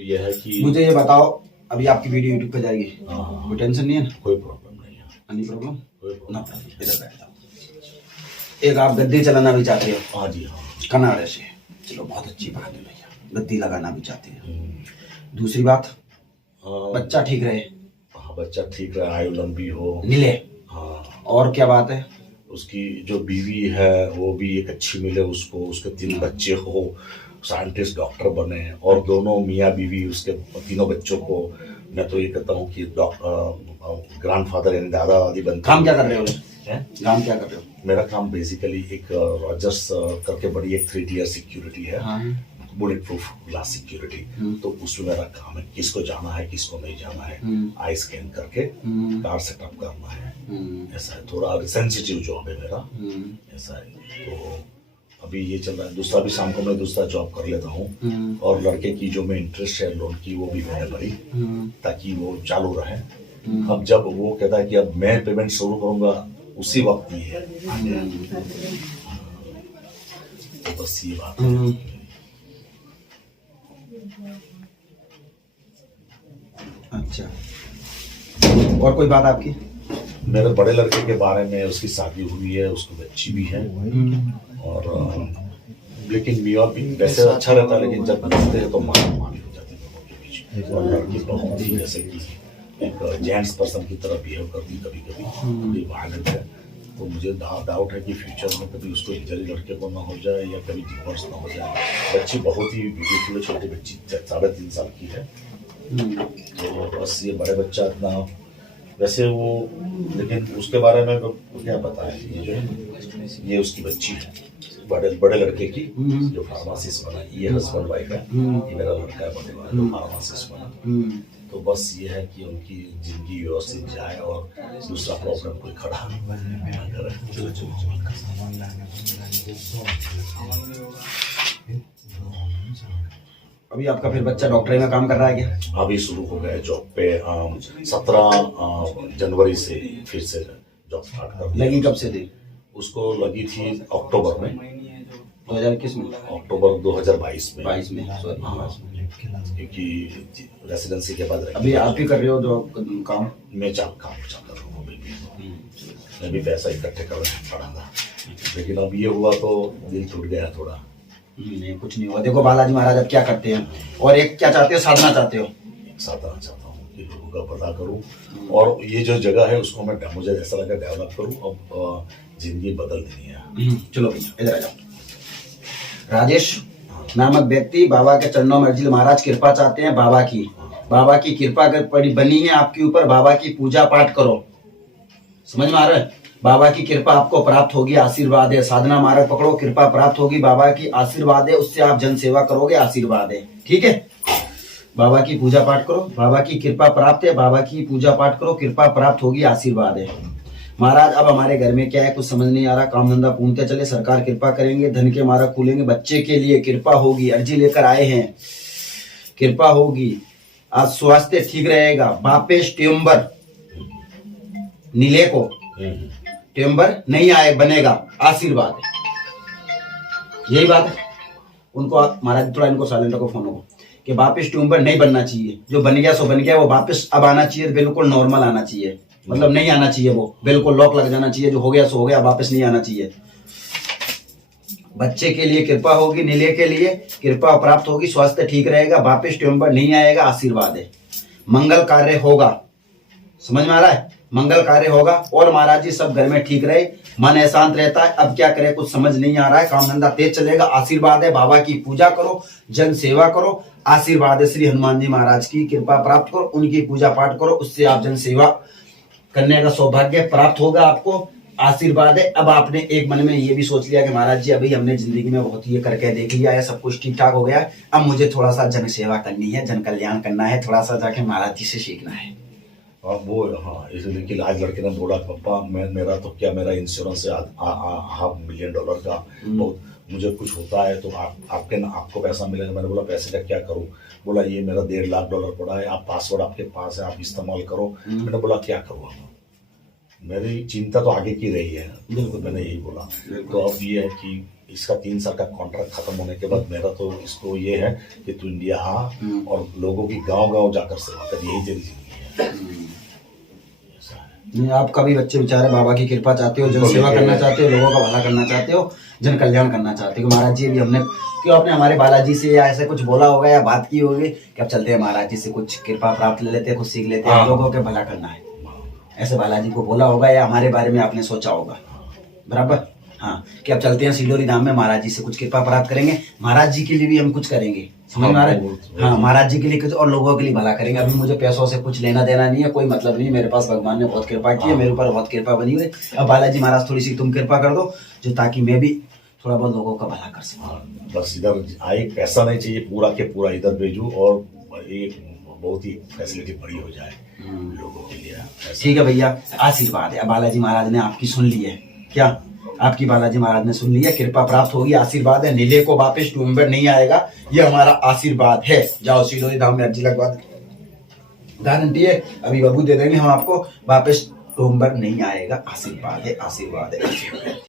ये है कि मुझे ये बताओ, अभी आपकी वीडियो यूट्यूब पे जाएगी, हाँ, कोई टेंशन नहीं है ना? कोई प्रॉब्लम नहीं है, नहीं प्रॉब्लम कोई प्रॉब्लम ना। इधर बैठ जाओ। एक आप गद्दी चलाना भी चाहते हो? हाँ जी, हाँ। कनाडा से, चलो बहुत अच्छी बात है भैया, गद्दी लगाना भी चाहते हैं। दूसरी बात, बच्चा ठीक रहे। हाँ, बच्चा ठीक रहे, आयु लंबी हो, मिले। हाँ। और क्या बात है? उसकी जो बीवी है वो भी एक अच्छी मिले उसको, उसके 3 बच्चे हो, साइंटिस्ट डॉक्टर बने, और दोनों मियाँ बीवी उसके तीनों बच्चों को, मैं तो ये कहता हूँ कि ग्रैंडफादर यानी दादा दादी बनते। काम क्या कर रहे हो? काम क्या कर रहे हो? मेरा काम बेसिकली एक रॉजर्स करके बड़ी एक 3 tier सिक्योरिटी है, बुलेट प्रूफ ग्लास सिक्योरिटी। तो उसमें मेरा काम है, किसको जाना है किसको नहीं जाना है, आई स्कैन करके कार सेटअप करना है। ऐसा है, थोड़ा सेंसिटिव जॉब है मेरा, ऐसा है। तो अभी ये चल रहा है, दूसरा भी शाम को मैं दूसरा जॉब कर लेता हूँ, और लड़के की जो मैं इंटरेस्ट है लोन की वो भी मैंने भरी ताकि वो चालू रहे। अब जब वो कहता है कि अब मैं पेमेंट शुरू करूंगा उसी वक्त ही है, तो बस ये बात है। अच्छा, और कोई बात आपकी? मेरे बड़े लड़के के बारे में, उसकी शादी हुई है, उसको बच्ची भी है, और लेकिन मियाँ भी वैसे अच्छा रहता है, लेकिन जब मिलते हैं तो मारामारी हो जाती है दोनों के बीच। और लड़की बहुत ही जैसे कि एक जेंट्स पर्सन की तरह बिहेव करती कभी कभी, थोड़ी वायलेंट है। तो मुझे डाउट है कि फ्यूचर में कभी उसको इंजरी लड़के को ना हो जाए या कभी डिवोर्स ना हो जाए। बच्ची बहुत ही ब्यूटीफुल है, छोटी बच्ची 3.5 साल की है। तो बस ये बड़े बच्चा इतना वैसे वो, लेकिन उसके बारे में तो क्या पता है, ये जो है ये उसकी बच्ची है, बड़े लड़के की, जो फार्मासिस्ट बना। ये हस्बैंड वाइफ है, ये मेरा लड़का है बड़े वाला जो फार्मासिस्ट बना। तो बस ये है कि उनकी जिंदगी व्यवस्थित जाए और दूसरा प्रॉब्लम कोई खड़ा नहीं करे। अभी आपका फिर बच्चा डॉक्टरी में काम कर रहा है क्या? अभी शुरू हो गया जॉब पे, 17 जनवरी से फिर से जॉब स्टार्ट कर। लगी कब से थी? उसको लगी थी अक्टूबर में, 2021 में, अक्टूबर 2022 में। 22 में, सॉरी। हाँ, क्योंकि रेसिडेंसी के बाद अभी आप ही कर रहे हो जो काम? मैं काम कर रहा हूँ, मैं भी पैसा इकट्ठे कर पड़ा था, लेकिन अब ये हुआ तो दिल टूट गया थोड़ा। नहीं, कुछ नहीं हुआ। देखो बालाजी महाराज अब क्या करते हैं, और एक क्या चाहते हो, साधना चाहते हो? साधना चाहता हूँ कि लोगों का भला करूँ, और ये जो जगह है उसको मैं मुझे ऐसा लगा डेवलप करूँ। अब जिंदगी बदल देनी है। चलो भैया इधर आ जाओ। राजेश नामक व्यक्ति बाबा के चरणों में अर्जिल महाराज कृपा चाहते हैं, बाबा की कृपा अगर बनी है आपके ऊपर, बाबा की पूजा पाठ करो। समझ में आ रहा है? बाबा की कृपा आपको प्राप्त होगी, आशीर्वाद है। साधना मार्ग पकड़ो, कृपा प्राप्त होगी, बाबा की आशीर्वाद है, उससे आप जन सेवा करोगे, आशीर्वाद है। ठीक है, बाबा की पूजा पाठ करो, बाबा की कृपा प्राप्त है, बाबा की पूजा पाठ करो, कृपा प्राप्त होगी, आशीर्वाद है। महाराज अब हमारे घर में क्या है, कुछ समझ नहीं आ रहा, काम धंधा पूछते चले, सरकार कृपा करेंगे, धन के मार्ग खुलेंगे, बच्चे के लिए कृपा होगी, अर्जी लेकर आए हैं, कृपा होगी, आज स्वास्थ्य ठीक रहेगा। बापेश ट्यूम्बर नीले को ट्यूम्बर नहीं आए बनेगा, आशीर्वाद है। यही बात है। उनको महाराज थोड़ा इनको साइलेंट को फोन हो कि वापस ट्यूम्बर नहीं बनना चाहिए, जो बन गया सो बन गया, वो वापस अब आना चाहिए, बिल्कुल नॉर्मल आना चाहिए, मतलब नहीं आना चाहिए, वो बिल्कुल लॉक लग जाना चाहिए, जो हो गया सो हो गया, वापस नहीं आना चाहिए। बच्चे के लिए कृपा होगी, नीले के लिए कृपा प्राप्त होगी, स्वास्थ्य ठीक रहेगा, वापस ट्यूम्बर नहीं आएगा, आशीर्वाद है। मंगल कार्य होगा, समझ में आ रहा है? मंगल कार्य होगा, और महाराज जी सब घर में ठीक रहे, मन अशांत रहता है, अब क्या करे कुछ समझ नहीं आ रहा है, काम धंधा तेज चलेगा, आशीर्वाद है। बाबा की पूजा करो, जन सेवा करो, आशीर्वाद है। श्री हनुमान जी महाराज की कृपा प्राप्त करो, उनकी पूजा पाठ करो, उससे आप जन सेवा करने का सौभाग्य प्राप्त होगा आपको, आशीर्वाद है। अब आपने एक मन में ये भी सोच लिया कि महाराज जी अभी हमने जिंदगी में बहुत ये करके देख लिया है, सब कुछ ठीक ठाक हो गया, अब मुझे थोड़ा सा जन सेवा करनी है, जन कल्याण करना है, थोड़ा सा जाके महाराज जी से सीखना है। अब वो हाँ, इसलिए आज लड़के ने बोला पापा मेरा तो क्या, मेरा इंश्योरेंस है $500,000 का, बहुत मुझे कुछ होता है तो आपको पैसा मिलेगा। मैंने बोला पैसे का क्या करूं? बोला ये मेरा $1.5 लाख पड़ा है, आप पासवर्ड आपके पास है, आप इस्तेमाल करो। मैंने बोला क्या करूँ? मेरी चिंता तो आगे की रही है, बिल्कुल मैंने यही बोला। तो अब ये है कि इसका 3 साल का कॉन्ट्रैक्ट खत्म होने के बाद मेरा तो इसको ये है कि तू इंडिया आ और लोगों की गांव-गांव जाकर सेवा कर, यही तेरी जिंदगी है। ऐसा है। नहीं, आप कभी बच्चे बेचारे बाबा की कृपा चाहते हो, जन सेवा करना चाहते हो, लोगों का भला करना चाहते हो, जन कल्याण करना चाहते हो। महाराज जी अभी हमने क्यों आपने हमारे बालाजी से या ऐसे कुछ बोला होगा या बात की होगी कि अब चलते हैं महाराज जी से कुछ कृपा प्राप्त ले लेते हैं, कुछ सीख लेते हैं, लोगों के भला करना है, ऐसे बालाजी को बोला होगा या हमारे बारे में आपने सोचा होगा? बराबर। हाँ, कि अब चलते हैं सिलोरी धाम में, महाराज जी से कुछ कृपा प्राप्त करेंगे, महाराज जी के लिए भी हम कुछ करेंगे, समझ में आ रहा है? हाँ, महाराज जी के लिए कुछ और लोगों के लिए भला करेंगे। अभी मुझे पैसों से कुछ लेना देना नहीं है, कोई मतलब नहीं, मेरे पास भगवान ने बहुत कृपा की है, मेरे ऊपर बहुत कृपा बनी हुई है। अब बालाजी महाराज थोड़ी सी तुम कृपा कर दो, जो ताकि मैं भी थोड़ा बहुत लोगों का भला कर सकूं। बस इधर आए, पैसा नहीं चाहिए, पूरा के पूरा इधर भेजूं और एक बहुत ही फैसिलिटी बड़ी हो जाए लोगों के लिए। ठीक है भैया, आशीर्वाद है। अब बालाजी महाराज ने आपकी सुन ली है क्या? आपकी बालाजी महाराज ने सुन ली है, कृपा प्राप्त होगी, आशीर्वाद है। नीले को वापस नवंबर नहीं आएगा, ये हमारा आशीर्वाद है। जाओ सिलोरी धाम में अर्जी लगवा दे, गारंटी है, अभी बाबू दे देंगे हम आपको, वापस नवंबर नहीं आएगा। आशीर्वाद है, आशीर्वाद है।